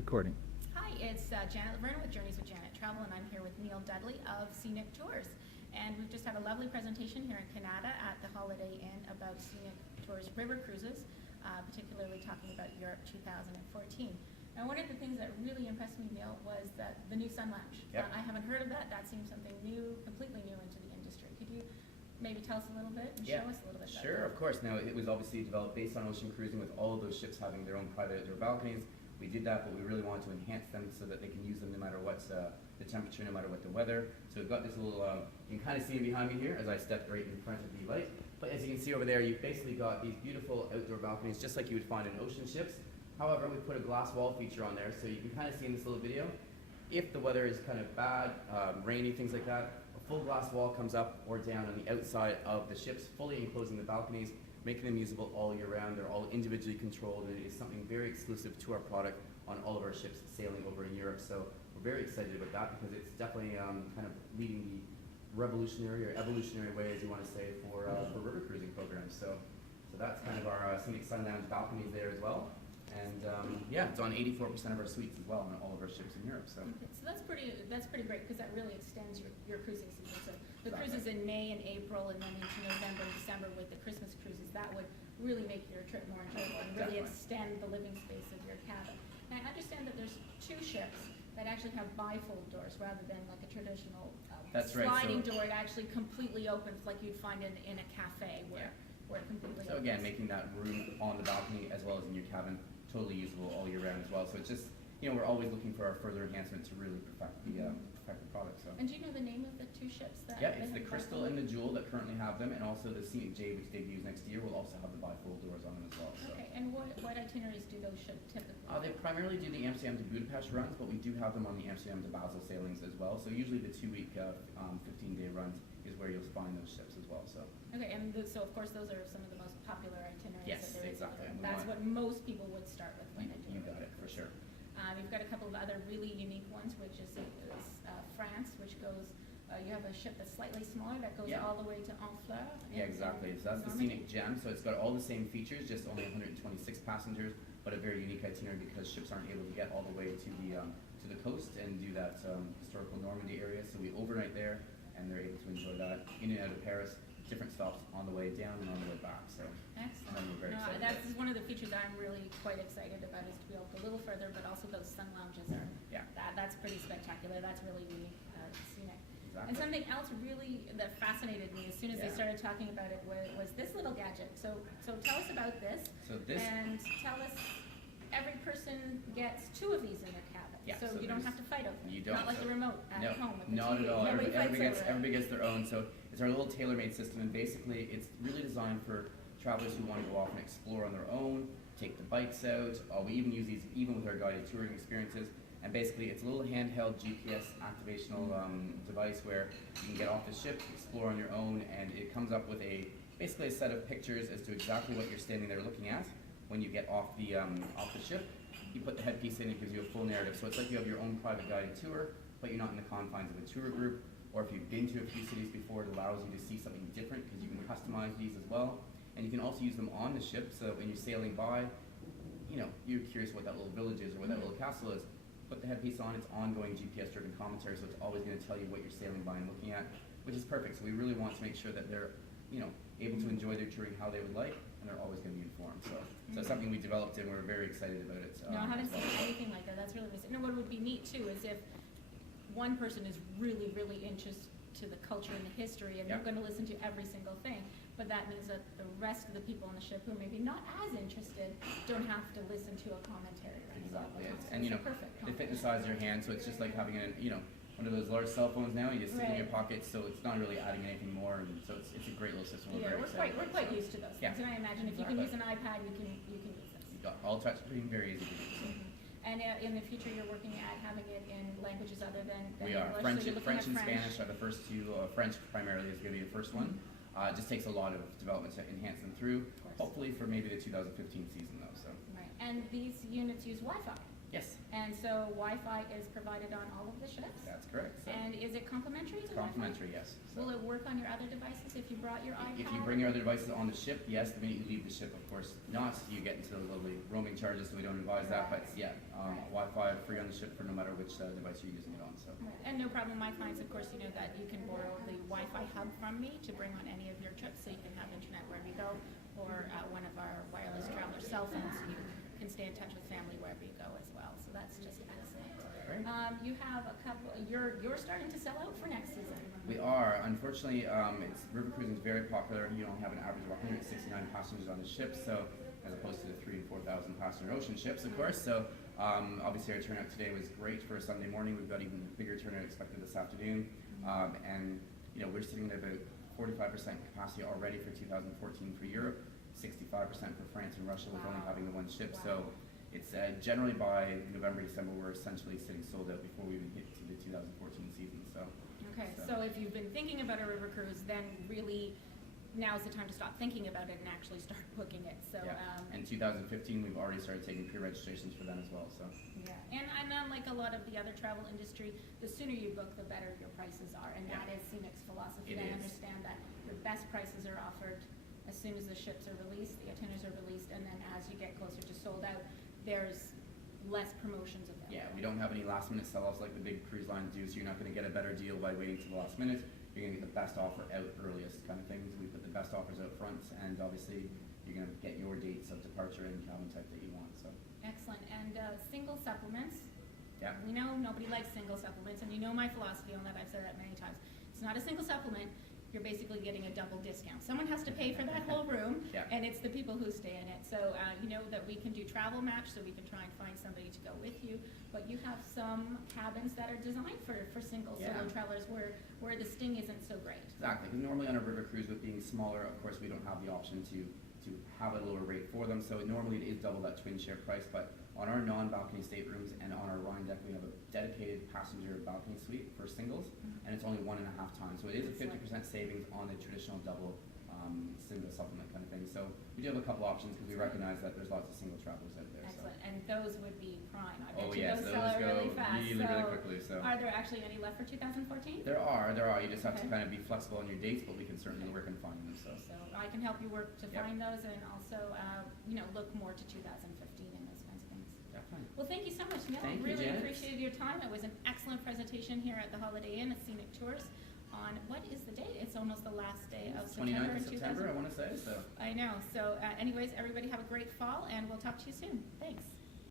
Recording. Hi, it's Janet Laverna with Journeys with Janet Travel, and I'm here with Neil Dudley of Scenic Tours. And we've just had a lovely presentation here in Canada at the Holiday Inn about Scenic Tours river cruises, particularly talking about Europe 2014. And one of the things that really impressed me, Neil, was that the new Sun Lounge. Yep. I haven't heard of that. That seems something new, completely new into the industry. Could you maybe tell us a little bit and show us a little bit about Sure, that? of course. Now, it was obviously developed based on ocean cruising with all of those ships having their own private outdoor balconies. We did that, but we really wanted to enhance them so that they can use them no matter what the temperature, no matter what the weather. So we've got this little, you can kind of see it behind me here as I stepped right in front of the light. But as you can see over there, you've basically got these beautiful outdoor balconies just like you would find in ocean ships. However, we put a glass wall feature on there so you can kind of see in this little video, if the weather is kind of bad, rainy, things like that, a full glass wall comes up or down on the outside of the ships, fully enclosing the balconies, making them usable all year round. They're all individually controlled, and it is something very exclusive to our product on all of our ships sailing over in Europe. So we're very excited about that because it's definitely kind of leading the revolutionary or evolutionary way, as you want to say, for river cruising programs. So that's kind of our Scenic Sun Lounge balconies there as well. And yeah, it's on 84% of our suites as well on all of our ships in Europe. So, Okay, so that's pretty great because that really extends your cruising season. So the Exactly. cruises in May and April, and then into November and December with the Christmas cruises, that would really make your trip more enjoyable and really Definitely. extend the living space of your cabin. And I understand that there's two ships that actually have bifold doors rather than like a traditional That's right, sliding so- door. It actually completely opens like you'd find in a cafe where it completely so opens. again, making that room on the balcony as well as in your cabin totally usable all year round as well. So it's just, we're always looking for our further enhancement to really perfect the product. So. And do you know the name of the two ships that? Yeah, they it's the have Crystal bifold? and the Jewel that currently have them, and also the Scenic Jade, which debuts next year, will also have the bifold doors on them as well. So. Okay, and what itineraries do those ships typically? They primarily do the Amsterdam to Budapest runs, but we do have them on the Amsterdam to Basel sailings as well. So usually the 2-week, 15-day runs is where you'll find those ships as well. So. Okay, and so of course those are some of the most popular itineraries Yes, that there is. exactly. That's what most people would start with when they do. You a got river it, for cruise. sure. We've got a couple of other really unique ones, which is France, which goes. You have a ship that's slightly smaller that goes Yeah. all the way to Honfleur. Yeah, exactly. So that's the Normandy. Scenic Gem. So it's got all the same features, just only 126 passengers, but a very unique itinerary because ships aren't able to get all the way to the coast and do that historical Normandy area. So we overnight there, and they're able to enjoy that in and out of Paris. Different stops on the way down and on the way back. So Excellent. and we're very No, excited. that's one of the features I'm really quite excited about is to be able to go a little further, but also those sun lounges are. Yeah. That's pretty spectacular. That's really unique, scenic. Exactly. And something else really that fascinated me as soon as they Yeah. started talking about it was this little gadget. So tell us about this. So this- And tell us, every person gets 2 of these in their cabin. Yeah, So so you don't there's- have to fight over it. you don't, Not like so- the remote at No, home with the not TV. at all. Nobody Everybody fights over it. gets their own. So it's our little tailor-made system, and basically it's really designed for travelers who want to go off and explore on their own, take the bikes out. We even use these even with our guided touring experiences. And basically it's a little handheld GPS activational device where you can get off the ship, explore on your own, and it comes up with basically a set of pictures as to exactly what you're standing there looking at when you get off the ship. You put the headpiece in, it gives you a full narrative. So it's like you have your own private guided tour, but you're not in the confines of a tour group. Or if you've been to a few cities before, it allows you to see something different because you can customize these as well. And you can also use them on the ship, so when you're sailing by, you're curious what that little village is or what that little castle is. Put the headpiece on, it's ongoing GPS-driven commentary, so it's always going to tell you what you're sailing by and looking at, which is perfect. So we really want to make sure that they're, able to enjoy their touring how they would like, and they're always going to be informed. So it's something we developed, and we're very excited about it. No, I haven't as well. seen anything like that. That's really amazing. No, what would be neat too is if one person is really, really interested to the culture and the history, and Yeah. you're going to listen to every single thing. But that means that the rest of the people on the ship who may be not as interested don't have to listen to a commentary. Right? Exactly. So And it's a perfect they fit in the complement. size of your hand, so it's just like having one of those large cell phones now. You just stick it in your Right. pocket, so it's not really adding anything more. And so it's a great little system. Yeah, very we're excited quite about it. used to those Yeah. things, and I imagine if you can use Exactly. an iPad, you can use this. You got all touch screen, very easy to use. So. And in the future, you're working at having it in languages other than We are. English. French, so you're looking French at and Spanish are the first two. French primarily is going to be the first one. It just takes a lot of development to enhance them through. course. Hopefully for maybe the 2015 season though. So Right. And these units use Wi-Fi. yes. And so Wi-Fi is provided on all of the ships? That's correct. So And is it complimentary to Wi-Fi? complimentary, yes. So Will it work on your other devices if you brought your iPad? if you bring your other devices on the ship, yes. The minute you leave the ship, of course not. You get into the lovely roaming charges, so we don't advise that. But yeah, Wi-Fi free on the ship for no matter which device you're using it on. So. Right. And no problem. My clients, of course, you know that you can borrow the Wi-Fi hub from me to bring on any of your trips, so you can have internet wherever you go, or one of our wireless traveler cell phones, so you can stay in touch with family wherever you go as well. So that's just excellent. Great. You have a couple. You're starting to sell out for next season. We are. Unfortunately, river cruising is very popular. You only have an average of 169 passengers on the ship, so as opposed to the 3,000 and 4,000 passenger ocean ships, of course. So obviously our turnout today was great for a Sunday morning. We've got even bigger turnout expected this afternoon, and you know we're sitting at about 45% capacity already for 2014 for Europe, 65% for France and Russia with only having the one ship. So it's generally by November, December, we're essentially sitting sold out before we even get to the 2014 season. So. Okay, so if you've been thinking about a river cruise, then really now's the time to stop thinking about it and actually start booking it. So in 2015, we've already started taking pre-registrations for them as well. So yeah, and unlike a lot of the other travel industry, the sooner you book, the better your prices are, and that is Scenic's philosophy. They understand that the best prices are offered as soon as the ships are released, the itineraries are released, and then as you get closer to sold out, there's less promotions of them. Yeah, we don't have any last minute sell-offs like the big cruise lines do, so you're not going to get a better deal by waiting to the last minute. You're going to get the best offer out earliest kind of things. We put the best offers out front, and obviously you're going to get your dates of departure and cabin type that you want. So excellent. And single supplements. Yeah. We know nobody likes single supplements, and you know my philosophy on that. I've said that many times. It's not a single supplement. You're basically getting a double discount. Someone has to pay for that whole room, and it's the people who stay in it. So you know that we can do travel match, so we can try and find somebody to go with you. But you have some cabins that are designed for single solo travelers where the sting isn't so great. Exactly. Because normally on a river cruise, with being smaller, of course, we don't have the option to have a lower rate for them. So normally it is double that twin share price. But on our non-balcony staterooms and on our Rhine deck, we have a dedicated passenger balcony suite for singles, and it's only 1.5 times. So it is a 50% savings on the traditional double single supplement kind of thing. So we do have a couple options because we recognize that there's lots of single travelers out there. Excellent. So. And those would be prime. I bet those sell out go really fast. really quickly. So are there actually any left for 2014? There are. You just have to kind of be flexible on your dates, but we can certainly work on finding them. So I can help you work to find those, and also look more to 2015 and those kinds of things. Definitely. Well, thank you so much, Neil. Thank you, really Janet. appreciated your time. It was an excellent presentation here at the Holiday Inn at Scenic Tours. On what is the date? It's almost the last day of September. 29th of September, I want to say. So I know. So anyways, everybody have a great fall, and we'll talk to you soon. Thanks.